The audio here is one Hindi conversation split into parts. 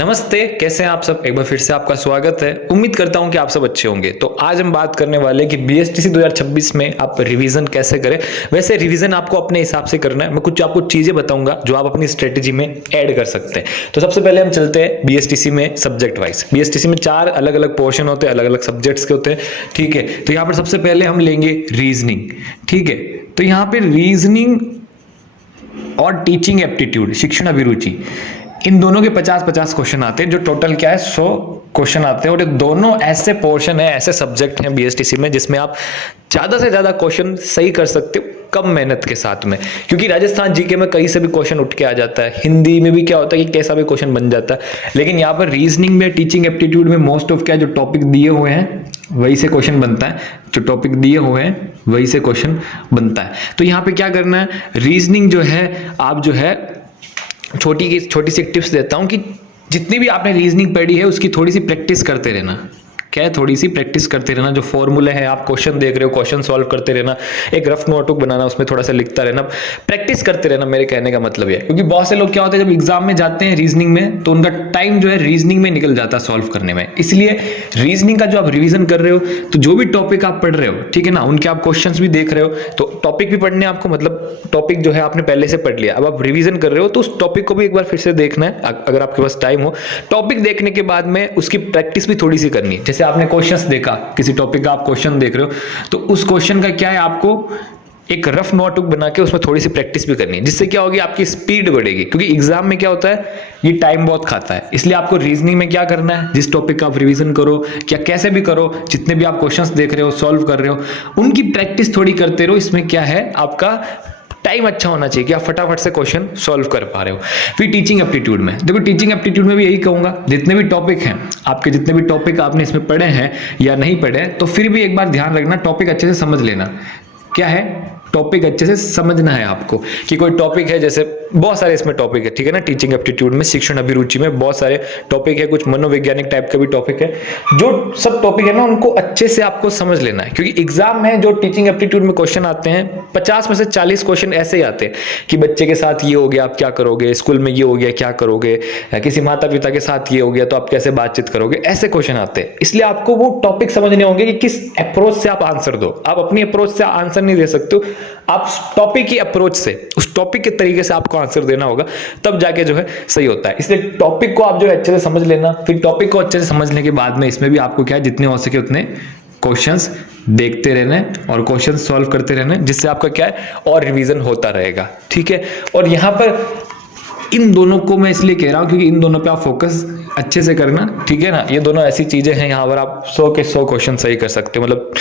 नमस्ते, कैसे हैं आप सब। एक बार फिर से आपका स्वागत है। उम्मीद करता हूं कि आप सब अच्छे होंगे। तो आज हम बात करने वाले हैं कि बीएसटीसी 2026 में आप रिवीजन कैसे करें। वैसे रिवीजन आपको अपने हिसाब से करना है। मैं कुछ आपको चीजें बताऊंगा जो आप अपनी स्ट्रेटेजी में ऐड कर सकते हैं। तो सबसे पहले हम चलते हैं बीएसटीसी में सब्जेक्ट वाइज। बीएसटीसी में 4 अलग अलग पोर्शन होते हैं, अलग अलग सब्जेक्ट्स के होते हैं। ठीक है, तो यहाँ पर सबसे पहले हम लेंगे रीजनिंग। ठीक है, तो यहाँ पे रीजनिंग और टीचिंग एप्टीट्यूड, शिक्षण अभिरुचि, इन दोनों के 50-50 क्वेश्चन आते हैं, जो टोटल क्या है 100 क्वेश्चन आते हैं। और ये दोनों ऐसे पोर्शन है, ऐसे सब्जेक्ट हैं बीएसटीसी में जिसमें आप ज्यादा से ज्यादा क्वेश्चन सही कर सकते हो कम मेहनत के साथ में। क्योंकि राजस्थान जीके में कहीं से भी क्वेश्चन उठ के आ जाता है, हिंदी में भी क्या होता है कि कैसा भी क्वेश्चन बन जाता है। लेकिन यहाँ पर रीजनिंग में, टीचिंग एप्टीट्यूड में मोस्ट ऑफ क्या जो टॉपिक दिए हुए हैं वही से क्वेश्चन बनता है। जो टॉपिक दिए हुए हैं वही से क्वेश्चन बनता है। तो यहाँ पे क्या करना है, रीजनिंग जो है आप जो है छोटी सी टिप्स देता हूं कि जितनी भी आपने रीजनिंग पढ़ी है उसकी थोड़ी सी प्रैक्टिस करते रहना। क्या है, थोड़ी सी प्रैक्टिस करते रहना। जो फॉर्मूले हैं, आप क्वेश्चन देख रहे हो, क्वेश्चन सॉल्व करते रहना, एक रफ नोटबुक बनाना, उसमें थोड़ा सा लिखता रहना, प्रैक्टिस करते रहना। मेरे कहने का मतलब है, क्योंकि बहुत से लोग क्या होते हैं जब एग्जाम में जाते हैं रीजनिंग में तो उनका टाइम जो है रीजनिंग में निकल जाता है सॉल्व करने में। इसलिए रीजनिंग का जो आप रिवीजन कर रहे हो, तो जो भी टॉपिक आप पढ़ रहे हो, ठीक है ना, उनके आप क्वेश्चन भी देख रहे हो, तो टॉपिक भी पढ़ने आपको, मतलब टॉपिक जो है आपने पहले से पढ़ लिया, अब आप रिवीजन कर रहे हो तो उस टॉपिक को भी एक बार फिर से देखना है अगर आपके पास टाइम हो। टॉपिक देखने के बाद में उसकी प्रैक्टिस भी थोड़ी सी करनी है। जैसे आपने क्वेश्चंस देखा, किसी टॉपिक का आप क्वेश्चन देख रहे हो, तो उस क्वेश्चन का क्या है, आपको एक रफ नोटबुक बना के उसमें थोड़ी सी प्रैक्टिस भी करनी है, जिससे क्या होगी, आपकी स्पीड बढ़ेगी। क्योंकि एग्जाम में क्या होता है, ये टाइम बहुत खाता है। इसलिए आपको रीजनिंग में क्या करना है, जिस टॉपिक का आप रिवीजन करो, क्या कैसे भी करो, जितने भी आप क्वेश्चंस देख रहे हो, सॉल्व कर रहे हो, उनकी प्रैक्टिस थोड़ी करते रहो। इसमें क्या है, आपका टाइम अच्छा होना चाहिए कि आप फटाफट से क्वेश्चन सॉल्व कर पा रहे हो। फिर टीचिंग एप्टीट्यूड में देखो, टीचिंग एप्टीट्यूड में भी यही कहूंगा, जितने भी टॉपिक हैं आपके, जितने भी टॉपिक आपने इसमें पढ़े हैं या नहीं पढ़े, तो फिर भी एक बार ध्यान रखना, टॉपिक अच्छे से समझ लेना। क्या है, टॉपिक अच्छे से समझना है आपको। कि कोई टॉपिक है, जैसे बहुत सारे इसमें टॉपिक है, ठीक है ना, टीचिंग एप्टीट्यूड में, शिक्षण अभिरुचि में बहुत सारे टॉपिक है, कुछ मनोवैज्ञानिक टाइप का भी टॉपिक है। जो सब टॉपिक है ना, उनको अच्छे से आपको समझ लेना है। क्योंकि एग्जाम में जो टीचिंग एप्टीट्यूड में क्वेश्चन आते हैं, 50 में से 40 क्वेश्चन ऐसे ही आते हैं कि बच्चे के साथ ये हो गया आप क्या करोगे, स्कूल में ये हो गया क्या करोगे, किसी माता पिता के साथ ये हो गया तो आप कैसे बातचीत करोगे, ऐसे क्वेश्चन आते हैं। इसलिए आपको वो टॉपिक समझने होंगे कि किस अप्रोच से आप आंसर दो। आप अपनी अप्रोच से आंसर नहीं दे सकते हो, आप टॉपिक की अप्रोच से, उस टॉपिक के तरीके से आपको आंसर देना होगा, तब जाके जो है सही होता है। इसलिए टॉपिक को आप जो है अच्छे से समझ लेना। फिर टॉपिक को अच्छे से समझने के बाद में इसमें भी आपको क्या है, जितने हो सके उतने क्वेश्चंस देखते रहने और क्वेश्चन सॉल्व करते रहने, जिससे आपका क्या है और रिवीजन होता रहेगा। ठीक है, और यहाँ पर इन दोनों को मैं इसलिए कह रहा हूं क्योंकि इन दोनों पे आप फोकस अच्छे से करना। ठीक है ना, ये दोनों ऐसी चीजें हैं यहाँ पर आप 100 के 100 क्वेश्चन सही कर सकते हो। मतलब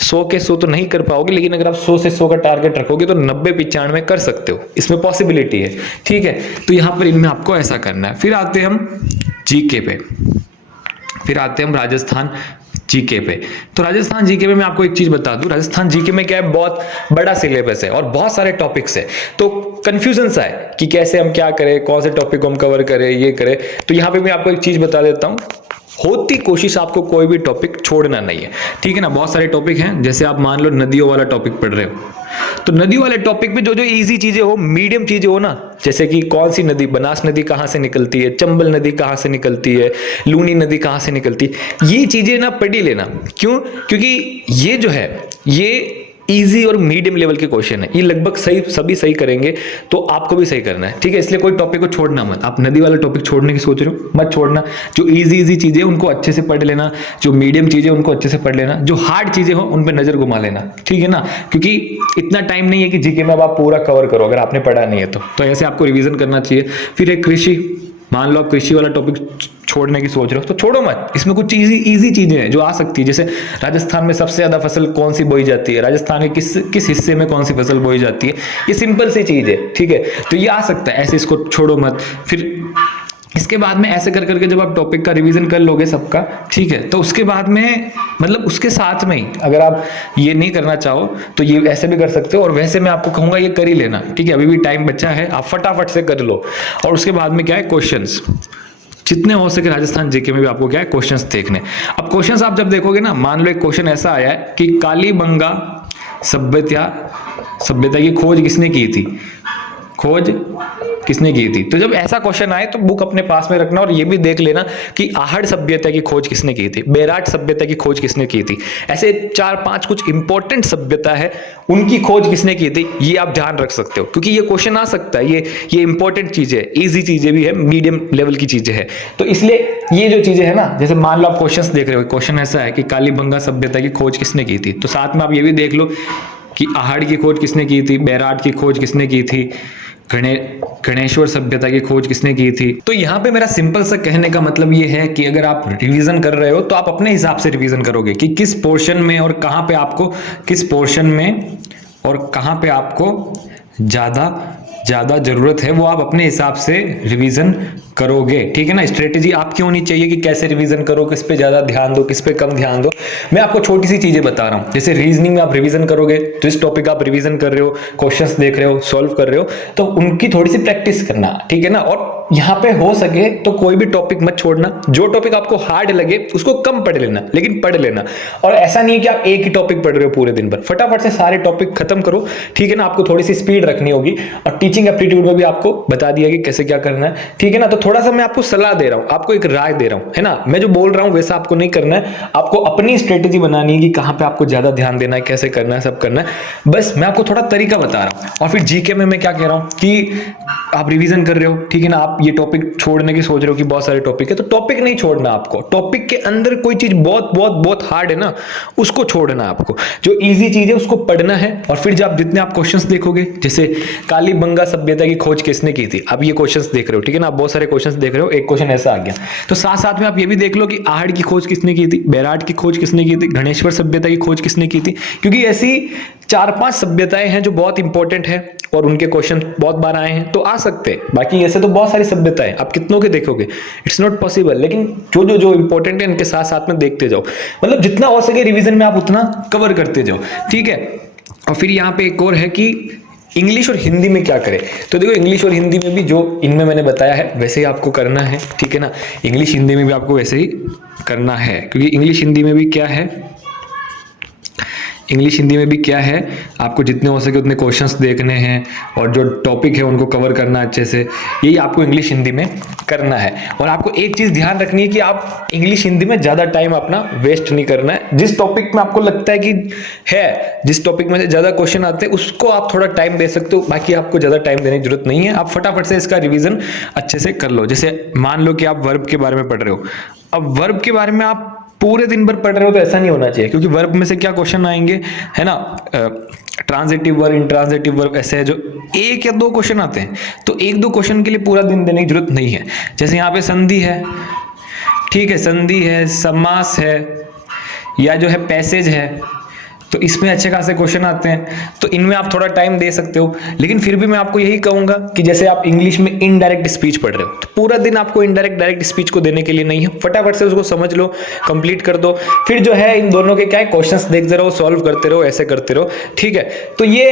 100 के 100 तो नहीं कर पाओगे, लेकिन अगर आप 100 से 100 का टारगेट रखोगे तो 90-95 कर सकते हो, इसमें पॉसिबिलिटी है। ठीक है, तो यहाँ पर इनमें आपको ऐसा करना है। फिर आते हैं हम जीके पे, फिर आते हैं हम राजस्थान जीके पे। तो राजस्थान जीके में मैं आपको एक चीज बता दूं, राजस्थान जीके में क्या है, बहुत बड़ा सिलेबस है और बहुत सारे टॉपिक्स है, तो कंफ्यूजन सा है कि कैसे हम क्या करें, कौन से टॉपिक को हम कवर करें, ये करें। तो यहाँ पे मैं आपको एक चीज बता देता हूं, होती कोशिश आपको कोई भी टॉपिक छोड़ना नहीं है। ठीक है ना, बहुत सारे टॉपिक हैं, जैसे आप मान लो नदियों वाला टॉपिक पढ़ रहे हो, तो नदियों वाले टॉपिक में जो जो इजी चीजें हो, मीडियम चीजें हो ना, जैसे कि कौन सी नदी, बनास नदी कहाँ से निकलती है, चंबल नदी कहाँ से निकलती है, लूनी नदी कहाँ से निकलती है, ये चीजें ना पढ़ ही लेना। क्यों, क्योंकि ये जो है ये इजी और मीडियम लेवल के क्वेश्चन है, ये लगभग सही सभी सही करेंगे, तो आपको भी सही करना है। ठीक है, इसलिए कोई टॉपिक को छोड़ना मत। आप नदी वाला टॉपिक छोड़ने की सोच रहे हो, मत छोड़ना। जो इजी चीजें उनको अच्छे से पढ़ लेना, जो मीडियम चीजें उनको अच्छे से पढ़ लेना, जो हार्ड चीजें हो उन पर नजर घुमा लेना। ठीक है ना, क्योंकि इतना टाइम नहीं है कि जीके में अब आप पूरा कवर करो अगर आपने पढ़ा नहीं है तो ऐसे आपको रिविजन करना चाहिए। फिर एक कृषि, मान लो आप कृषि वाला टॉपिक छोड़ने की सोच रहे हो तो छोड़ो मत, इसमें कुछ इजी चीजें हैं जो आ सकती है। जैसे राजस्थान में सबसे ज्यादा फसल कौन सी बोई जाती है, राजस्थान के किस हिस्से में कौन सी फसल बोई जाती है, ये सिंपल सी चीज है। ठीक है, तो ये आ सकता है, ऐसे इसको छोड़ो मत। फिर इसके बाद में ऐसे कर करके जब आप टॉपिक का रिवीजन कर लोगे सबका, ठीक है, तो उसके बाद में, मतलब उसके साथ में ही अगर आप ये नहीं करना चाहो तो ये ऐसे भी कर सकते हो, और वैसे मैं आपको कहूंगा ये कर ही लेना। ठीक है, अभी भी टाइम बचा है, आप फटाफट से कर लो। और उसके बाद में क्या है, क्वेश्चंस जितने हो सके राजस्थान जीके में भी आपको क्या है, क्वेश्चंस देखने। अब क्वेश्चंस आप जब देखोगे ना, मान लो एक क्वेश्चन ऐसा आया है कि कालीबंगा सभ्यता की खोज किसने की थी, खोज किसने की थी। तो जब ऐसा क्वेश्चन आए तो बुक अपने पास में रखना और ये भी देख लेना कि आहड़ सभ्यता की खोज किसने की थी, बेराट सभ्यता की खोज किसने की थी। ऐसे 4-5 कुछ इंपॉर्टेंट सभ्यता है, उनकी खोज किसने की थी, ये आप ध्यान रख सकते हो, क्योंकि ये क्वेश्चन आ सकता है। ये इंपॉर्टेंट चीजें है, इजी चीजें भी है, मीडियम लेवल की चीजें है। तो इसलिए ये जो चीजें है ना, जैसे मान लो आप क्वेश्चन देख रहे हो, क्वेश्चन ऐसा है कि कालीबंगा सभ्यता की खोज किसने की थी, तो साथ में आप ये भी देख लो कि आहड़ की खोज किसने की थी, बेराट की खोज किसने की थी, गणेश्वर सभ्यता की खोज किसने की थी। तो यहाँ पे मेरा सिंपल सा कहने का मतलब ये है कि अगर आप रिवीजन कर रहे हो तो आप अपने हिसाब से रिवीजन करोगे कि किस पोर्शन में और कहाँ पे आपको, किस पोर्शन में और कहाँ पे आपको ज्यादा जरूरत है, वो आप अपने हिसाब से रिवीजन करोगे। ठीक है ना। स्ट्रेटेजी आपकी होनी चाहिए कि कैसे रिवीजन करो, किस पे ज्यादा ध्यान दो, किस पे कम ध्यान दो। मैं आपको छोटी सी चीजें बता रहा हूं, जैसे रीजनिंग में आप रिवीजन करोगे, जिस टॉपिक आप रिवीजन कर रहे हो, क्वेश्चंस देख रहे हो, सॉल्व कर रहे हो, तो उनकी थोड़ी सी प्रैक्टिस करना। ठीक है ना। और यहाँ पे हो सके तो कोई भी टॉपिक मत छोड़ना, जो टॉपिक आपको हार्ड लगे उसको कम पढ़ लेना, लेकिन पढ़ लेना। और ऐसा नहीं है कि आप एक ही टॉपिक पढ़ रहे हो पूरे दिन भर, फटाफट से सारे टॉपिक खत्म करो। ठीक है ना। आपको थोड़ी सी स्पीड रखनी होगी, और टीचिंग एप्टीट्यूड में भी आपको बता दिया कि कैसे क्या करना है। ठीक है ना। तो थोड़ा सा मैं आपको सलाह दे रहा हूं, आपको एक राय दे रहा हूं, है ना। मैं जो बोल रहा हूं वैसा आपको नहीं करना है, आपको अपनी स्ट्रेटेजी बनानी है कि कहां पे आपको ज्यादा ध्यान देना है, कैसे करना है, सब करना है। बस मैं आपको थोड़ा तरीका बता रहा हूं। और फिर जीके में मैं क्या कह रहा हूं कि आप रिवीजन कर रहे हो, ठीक है ना, आप ये टॉपिक छोड़ने की सोच रहे हो कि बहुत सारे टॉपिक है, तो टॉपिक नहीं छोड़ना आपको। टॉपिक के अंदर कोई चीज बहुत बहुत बहुत हार्ड है ना, उसको छोड़ना है आपको। जो इजी चीज है उसको पढ़ना है। और फिर जब जितने आप क्वेश्चंस देखोगे, जैसे कालीबंगा सभ्यता की खोज किसने की थी, अब ये क्वेश्चंस देख रहे हो, ठीक है ना, आप बहुत सारे क्वेश्चंस देख रहे हो, एक क्वेश्चन ऐसा आ गया, तो साथ साथ में आप ये भी देख लो कि आहड़ की खोज किसने की थी, बेराट की खोज किसने की थी, गणेश्वर सभ्यता की खोज किसने की थी। क्योंकि ऐसी 4-5 सभ्यताएं हैं जो बहुत इंपॉर्टेंट है और उनके क्वेश्चन बहुत बार आए हैं, तो आ सकते हैं। बाकी ऐसे तो बहुत सारी सभ्यताएं, आप कितनों के देखोगे, इट्स नॉट पॉसिबल। लेकिन जो इंपॉर्टेंट है इनके साथ साथ में देखते जाओ, मतलब जितना हो सके रिवीजन में आप उतना कवर करते जाओ। ठीक है। और फिर यहाँ पे एक और है कि इंग्लिश और हिंदी में क्या करें। तो देखो, इंग्लिश और हिंदी में भी जो इनमें मैंने बताया है वैसे ही आपको करना है। ठीक है ना। इंग्लिश हिंदी में भी आपको वैसे ही करना है, क्योंकि इंग्लिश हिंदी में भी क्या है, इंग्लिश हिंदी में भी क्या है, आपको जितने हो सके उतने क्वेश्चंस देखने हैं और जो टॉपिक है उनको कवर करना अच्छे से, यही आपको इंग्लिश हिंदी में करना है। और आपको एक चीज ध्यान रखनी है कि आप इंग्लिश हिंदी में ज्यादा टाइम अपना वेस्ट नहीं करना है। जिस टॉपिक में आपको लगता है कि है, जिस टॉपिक में ज्यादा क्वेश्चन आते हैं उसको आप थोड़ा टाइम दे सकते हो, बाकी आपको ज्यादा टाइम देने की जरूरत नहीं है। आप फटाफट से इसका रिविजन अच्छे से कर लो। जैसे मान लो कि आप वर्ब के बारे में पढ़ रहे हो, अब वर्ब के बारे में आप पूरे दिन भर पढ़ रहे हो तो ऐसा नहीं होना चाहिए, क्योंकि वर्ब में से क्या क्वेश्चन आएंगे, है ना, ट्रांजिटिव वर्ब, इंट्रांजिटिव वर्ब, ऐसे है जो 1 या 2 क्वेश्चन आते हैं। तो 1-2 क्वेश्चन के लिए पूरा दिन देने की जरूरत नहीं है। जैसे यहाँ पे संधि है, ठीक है, संधि है, समास है, या जो है पैसेज है, तो इसमें अच्छे खासे क्वेश्चन आते हैं, तो इनमें आप थोड़ा टाइम दे सकते हो। लेकिन फिर भी मैं आपको यही कहूंगा कि जैसे आप इंग्लिश में इनडायरेक्ट स्पीच पढ़ रहे हो, तो पूरा दिन आपको इनडायरेक्ट डायरेक्ट स्पीच को देने के लिए नहीं है। फटाफट से उसको समझ लो, कंप्लीट कर दो। फिर जो है इन दोनों के क्या है, क्वेश्चंस देखते रहो, सॉल्व करते रहो, ऐसे करते रहो। ठीक है। तो ये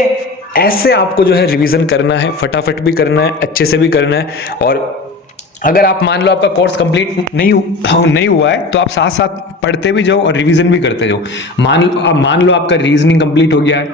ऐसे आपको जो है रिविजन करना है, फटाफट भी करना है, अच्छे से भी करना है। और अगर आप मान लो आपका कोर्स कंप्लीट नहीं हुआ है, तो आप साथ साथ पढ़ते भी जाओ और रिवीजन भी करते जाओ। मान लो आपका रीजनिंग कंप्लीट हो गया है,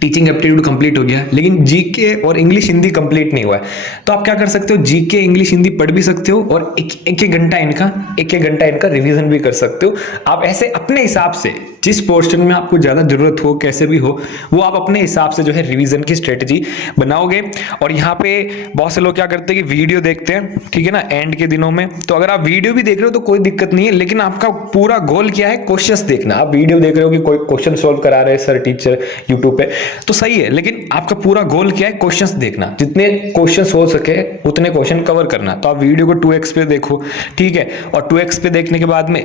टीचिंग एप्टीट्यूड कंप्लीट हो गया, लेकिन जीके और इंग्लिश हिंदी कंप्लीट नहीं हुआ है, तो आप क्या कर सकते हो, जीके इंग्लिश हिंदी पढ़ भी सकते हो और एक घंटा इनका रिवीजन भी कर सकते हो। आप ऐसे अपने हिसाब से, जिस पोर्शन में आपको ज्यादा जरूरत हो, कैसे भी हो, वो आप अपने हिसाब से जो है रिवीजन की स्ट्रेटेजी बनाओगे। और यहाँ पे बहुत से लोग क्या करते हैं कि वीडियो देखते हैं, ठीक है ना, एंड के दिनों में। तो अगर आप वीडियो भी देख रहे हो तो कोई दिक्कत नहीं है, लेकिन आपका पूरा गोल क्या है, क्वेश्चंस देखना। आप वीडियो देख रहे हो कि कोई क्वेश्चन सोल्व करा रहे हैं सर, टीचर, यूट्यूब पे, तो सही है, लेकिन आपका पूरा गोल क्या है, क्वेश्चंस देखना। जितने क्वेश्चंस हो सके उतने क्वेश्चन कवर करना। तो आप वीडियो को 2x पे देखो, ठीक है। और 2x पे देखने के बाद में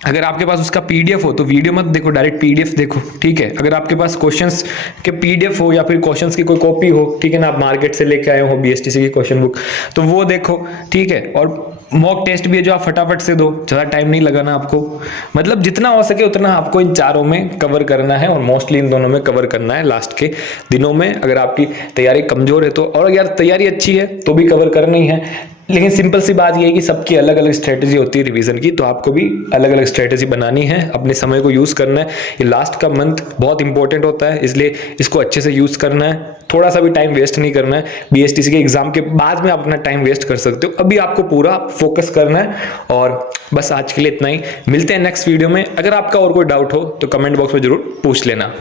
अगर आपके पास उसका पीडीएफ हो तो वीडियो मत देखो, डायरेक्ट पीडीएफ देखो, ठीक है। अगर आपके पास क्वेश्चंस के पीडीएफ हो या फिर क्वेश्चंस की कोई कॉपी हो, ठीक है ना, आप मार्केट से लेके आए हो बीएसटीसी की क्वेश्चन बुक, तो वो देखो, ठीक है। और मॉक टेस्ट भी है जो आप फटाफट से दो, ज्यादा टाइम नहीं लगाना आपको। मतलब जितना हो सके उतना आपको इन चारों में कवर करना है, और मोस्टली इन दोनों में कवर करना है लास्ट के दिनों में। अगर आपकी तैयारी कमजोर है तो, और अगर तैयारी अच्छी है तो भी कवर करनी है। लेकिन सिंपल सी बात ये है कि सबकी अलग अलग स्ट्रेटेजी होती है रिवीजन की, तो आपको भी अलग अलग स्ट्रेटेजी बनानी है, अपने समय को यूज़ करना है। ये लास्ट का मंथ बहुत इंपॉर्टेंट होता है, इसलिए इसको अच्छे से यूज़ करना है, थोड़ा सा भी टाइम वेस्ट नहीं करना है। बीएसटीसी के एग्जाम के बाद में आप अपना टाइम वेस्ट कर सकते हो, अभी आपको पूरा फोकस करना है। और बस आज के लिए इतना ही, मिलते हैं नेक्स्ट वीडियो में। अगर आपका और कोई डाउट हो तो कमेंट बॉक्स में जरूर पूछ लेना।